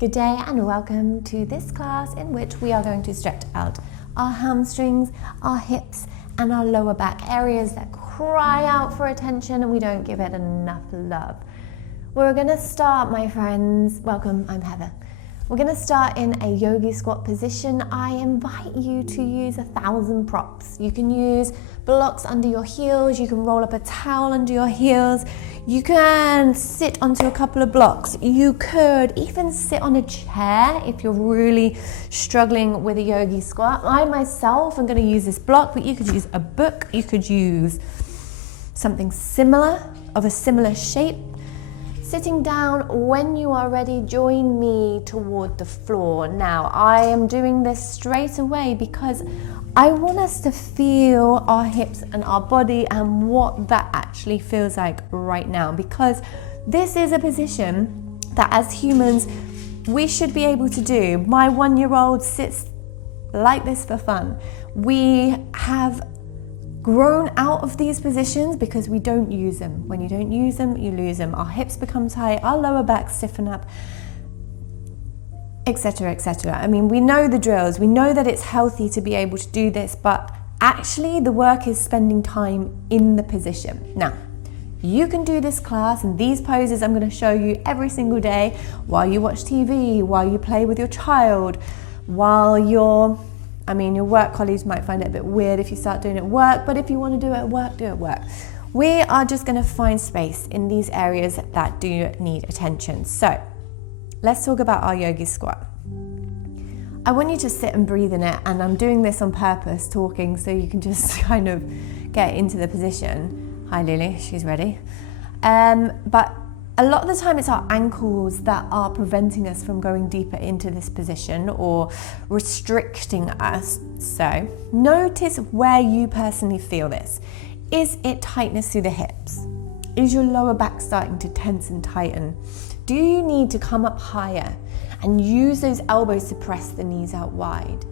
Good day and welcome to this class in which we are going to stretch out our hamstrings, our hips and our lower back, areas that cry out for attention and we don't give it enough love. We're going to start, my friends. Welcome, I'm Heather. We're going to start in a yogi squat position. I invite you to use 1,000 props. You can use blocks under your heels, you can roll up a towel under your heels, you can sit onto a couple of blocks, you could even sit on a chair if you're really struggling with a yogi squat. I myself am going to use this block, but you could use a book, you could use something similar, of a similar shape. Sitting down, when you are ready, join me toward the floor. Now, I am doing this straight away because I want us to feel our hips and our body and what that actually feels like right now, because this is a position that as humans, we should be able to do. My 1-year-old sits like this for fun. We have grown out of these positions because we don't use them. When you don't use them, you lose them. Our hips become tight, our lower back stiffen up, etc., etc. I mean, we know the drills. We know that it's healthy to be able to do this, but actually the work is spending time in the position. Now, you can do this class and these poses I'm going to show you every single day while you watch TV, while you play with your child, while your work colleagues might find it a bit weird if you start doing it at work, but if you want to do it at work, do it at work. We are just going to find space in these areas that do need attention. So let's talk about our yogi squat. I want you to sit and breathe in it, and I'm doing this on purpose, talking, so you can just kind of get into the position. Hi Lily, she's ready. But a lot of the time it's our ankles that are preventing us from going deeper into this position or restricting us. So notice where you personally feel this. Is it tightness through the hips? Is your lower back starting to tense and tighten? Do you need to come up higher and use those elbows to press the knees out wide?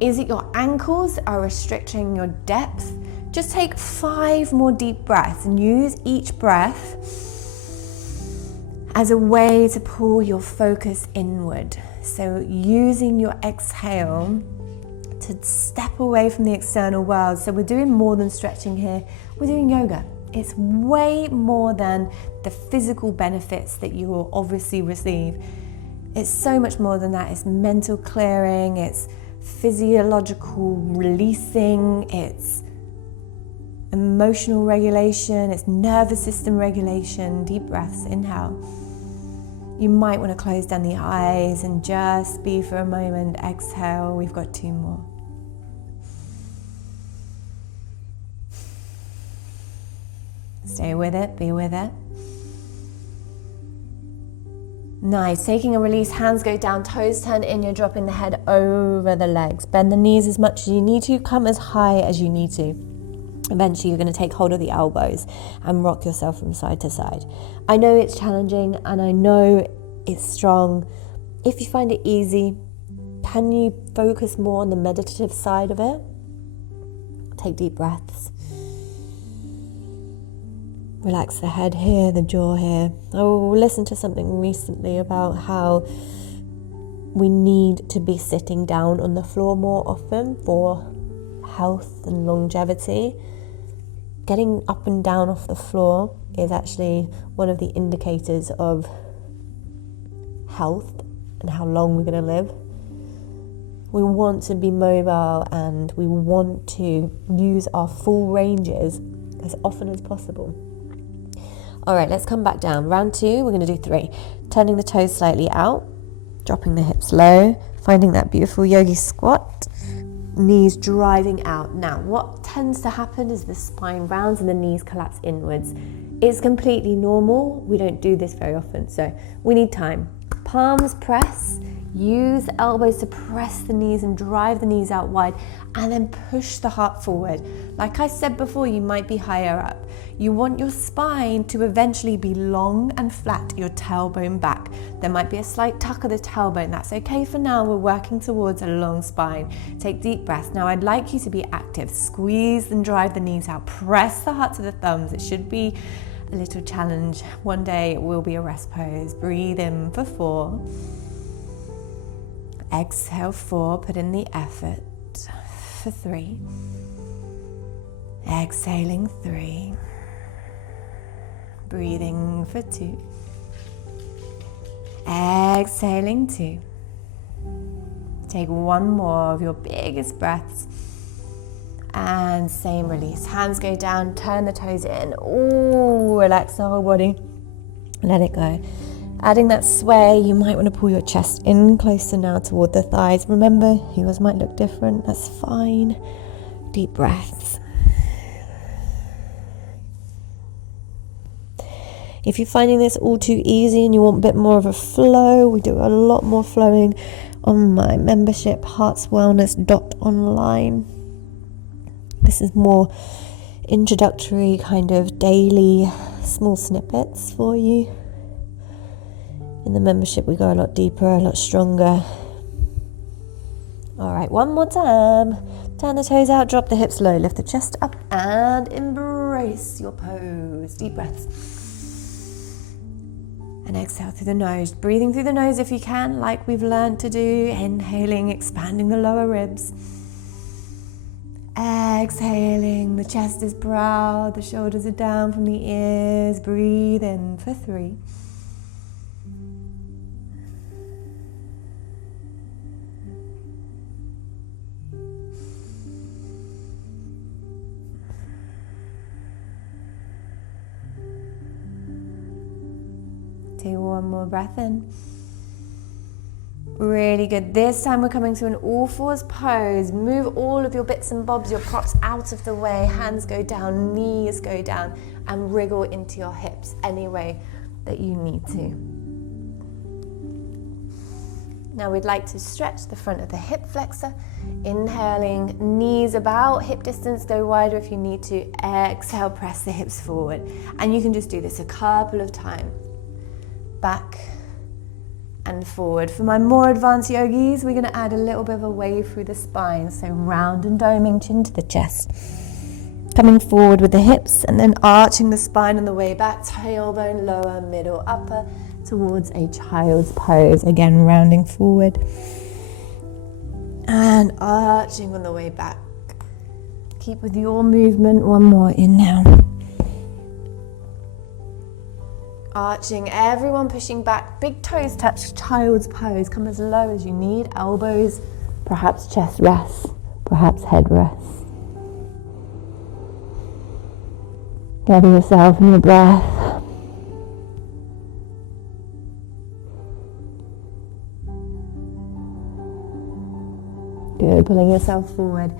Is it your ankles that are restricting your depth? Just take 5 more deep breaths and use each breath as a way to pull your focus inward. So using your exhale to step away from the external world. So we're doing more than stretching here, we're doing yoga. It's way more than the physical benefits that you will obviously receive. It's so much more than that. It's mental clearing, it's physiological releasing, it's emotional regulation, it's nervous system regulation. Deep breaths, inhale. You might want to close down the eyes and just be for a moment. Exhale, we've got 2 more. Stay with it, be with it. Nice, taking a release, hands go down, toes turn in, you're dropping the head over the legs. Bend the knees as much as you need to, come as high as you need to. Eventually you're going to take hold of the elbows and rock yourself from side to side. I know it's challenging and I know it's strong. If you find it easy, can you focus more on the meditative side of it? Take deep breaths. Relax the head here, the jaw here. I listened to something recently about how we need to be sitting down on the floor more often for health and longevity. Getting up and down off the floor is actually one of the indicators of health and how long we're going to live. We want to be mobile and we want to use our full ranges as often as possible. All right, let's come back down. Round 2, we're going to do 3. Turning the toes slightly out, dropping the hips low, finding that beautiful yogi squat. Knees driving out. Now, what tends to happen is the spine rounds and the knees collapse inwards. It's completely normal. We don't do this very often, so we need time. Palms press, use the elbows to press the knees and drive the knees out wide, and then push the heart forward. Like I said before, you might be higher up. You want your spine to eventually be long and flat, your tailbone back. There might be a slight tuck of the tailbone. That's okay for now. We're working towards a long spine. Take deep breaths. Now I'd like you to be active. Squeeze and drive the knees out. Press the heart to the thumbs. It should be a little challenge. One day it will be a rest pose. Breathe in for 4. Exhale 4, put in the effort for 3. Exhaling 3. Breathing for 2. Exhaling 2. Take one more of your biggest breaths. And same release. Hands go down, turn the toes in. Ooh, relax the whole body. Let it go. Adding that sway, you might want to pull your chest in closer now toward the thighs. Remember, yours might look different. That's fine. Deep breaths. If you're finding this all too easy and you want a bit more of a flow, we do a lot more flowing on my membership, heartswellness.online. This is more introductory, kind of daily small snippets for you. In the membership, we go a lot deeper, a lot stronger. All right, one more time. Turn the toes out, drop the hips low, lift the chest up, and embrace your pose. Deep breaths. And exhale through the nose. Breathing through the nose if you can, like we've learned to do. Inhaling, expanding the lower ribs. Exhaling, the chest is proud, the shoulders are down from the ears. Breathe in for 3. Take one more breath in. Really good. This time we're coming to an all fours pose. Move all of your bits and bobs, your props out of the way. Hands go down, knees go down, and wriggle into your hips any way that you need to. Now we'd like to stretch the front of the hip flexor. Inhaling, knees about, hip distance, go wider if you need to. Exhale, press the hips forward. And you can just do this a couple of times. Back and forward. For my more advanced yogis, we're going to add a little bit of a wave through the spine. So round and doming, chin to the chest. Coming forward with the hips and then arching the spine on the way back. Tailbone, lower, middle, upper towards a child's pose. Again, rounding forward. And arching on the way back. Keep with your movement. One more. Inhale. Arching, everyone pushing back, big toes touch, child's pose. Come as low as you need, elbows, perhaps chest rests, perhaps head rests. Gather yourself in your breath. Good, pulling yourself forward,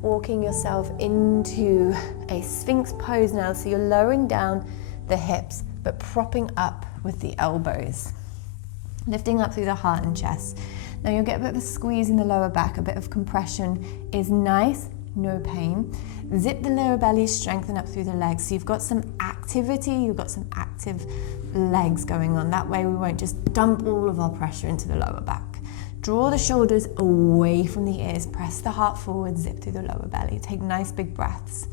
walking yourself into a sphinx pose now. So you're lowering down the hips, but propping up with the elbows. Lifting up through the heart and chest. Now you'll get a bit of a squeeze in the lower back, a bit of compression is nice, no pain. Zip the lower belly, strengthen up through the legs. So you've got some activity, you've got some active legs going on. That way we won't just dump all of our pressure into the lower back. Draw the shoulders away from the ears, press the heart forward, zip through the lower belly. Take nice big breaths.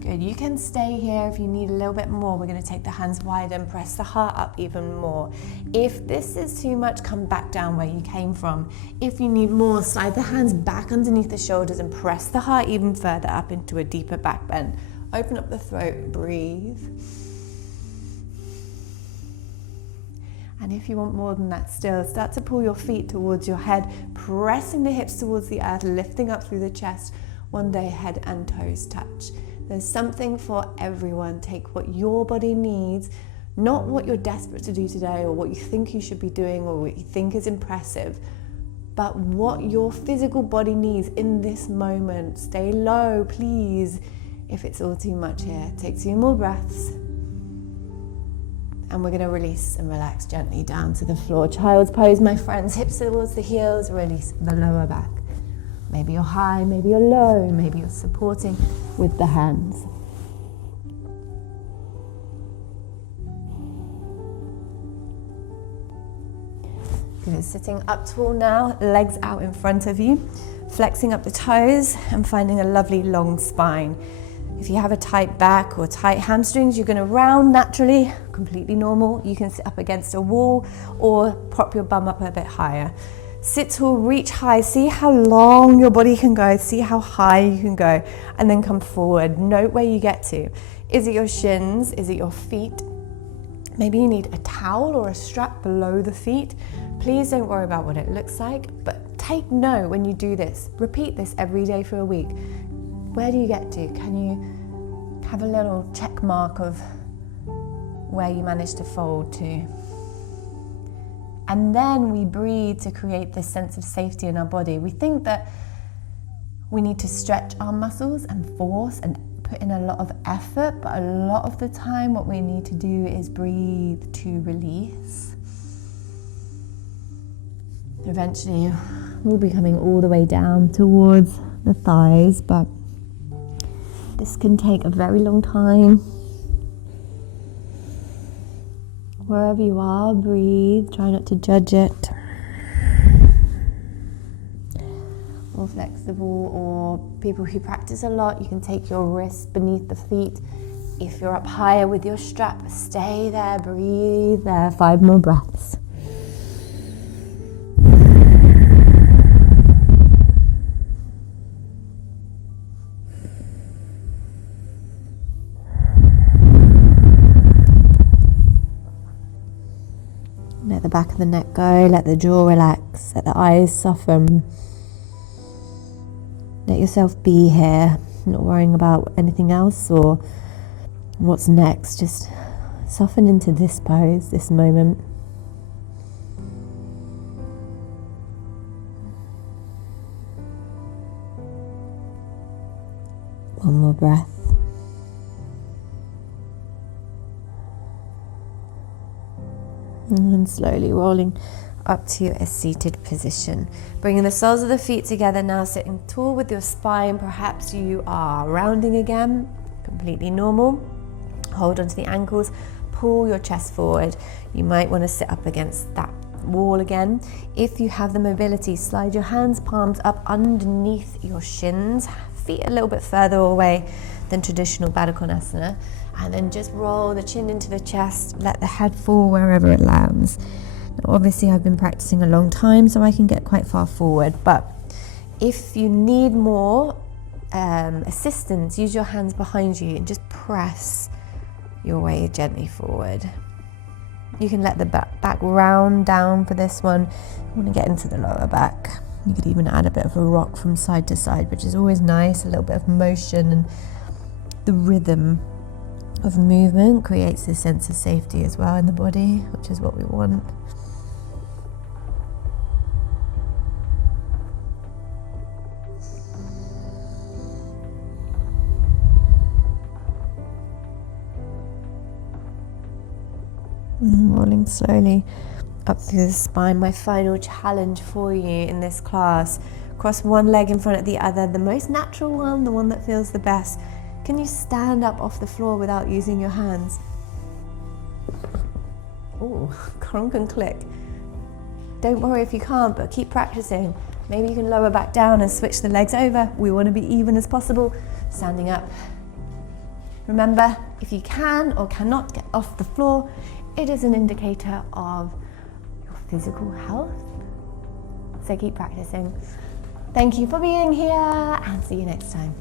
Good, you can stay here if you need a little bit more. We're going to take the hands wide and press the heart up even more. If this is too much, come back down where you came from. If you need more, slide the hands back underneath the shoulders and press the heart even further up into a deeper back bend. Open up the throat, breathe. And if you want more than that still, start to pull your feet towards your head, pressing the hips towards the earth, lifting up through the chest. One day head and toes touch. There's something for everyone. Take what your body needs, not what you're desperate to do today or what you think you should be doing or what you think is impressive, but what your physical body needs in this moment. Stay low, please. If it's all too much here, take 2 more breaths. And we're going to release and relax gently down to the floor. Child's pose, my friends, hips towards the heels, release the lower back. Maybe you're high, maybe you're low, maybe you're supporting with the hands. Good, sitting up tall now, legs out in front of you, flexing up the toes and finding a lovely long spine. If you have a tight back or tight hamstrings, you're going to round naturally, completely normal. You can sit up against a wall or prop your bum up a bit higher. Sit tall, reach high, see how long your body can go, see how high you can go, and then come forward. Note where you get to. Is it your shins? Is it your feet? Maybe you need a towel or a strap below the feet. Please don't worry about what it looks like, but take note when you do this. Repeat this every day for a week. Where do you get to? Can you have a little check mark of where you managed to fold to? And then we breathe to create this sense of safety in our body. We think that we need to stretch our muscles and force and put in a lot of effort, but a lot of the time what we need to do is breathe to release. Eventually we'll be coming all the way down towards the thighs, but this can take a very long time. Wherever you are, breathe, try not to judge it. More flexible, or people who practice a lot, you can take your wrists beneath the feet. If you're up higher with your strap, stay there, breathe there, 5 more breaths. Let the back of the neck go, let the jaw relax, let the eyes soften. Let yourself be here, not worrying about anything else or what's next. Just soften into this pose, this moment. One more breath. And slowly rolling up to a seated position. Bringing the soles of the feet together now, sitting tall with your spine. Perhaps you are rounding again, completely normal. Hold onto the ankles, pull your chest forward. You might want to sit up against that wall again. If you have the mobility, slide your hands, palms up underneath your shins, feet a little bit further away than traditional Baddha Konasana. And then just roll the chin into the chest, let the head fall wherever it lands. Now, obviously I've been practicing a long time, so I can get quite far forward, but if you need more assistance, use your hands behind you and just press your way gently forward. You can let the back round down for this one. You want to get into the lower back. You could even add a bit of a rock from side to side, which is always nice. A little bit of motion, and the rhythm of movement creates this sense of safety as well in the body, which is what we want. Rolling slowly up through the spine. My final challenge for you in this class: cross one leg in front of the other, the most natural one, the one that feels the best. Can you stand up off the floor without using your hands? Oh, cronk and click. Don't worry if you can't, but keep practicing. Maybe you can lower back down and switch the legs over. We want to be even as possible. Standing up. Remember, if you can or cannot get off the floor, it is an indicator of your physical health. So keep practicing. Thank you for being here, and see you next time.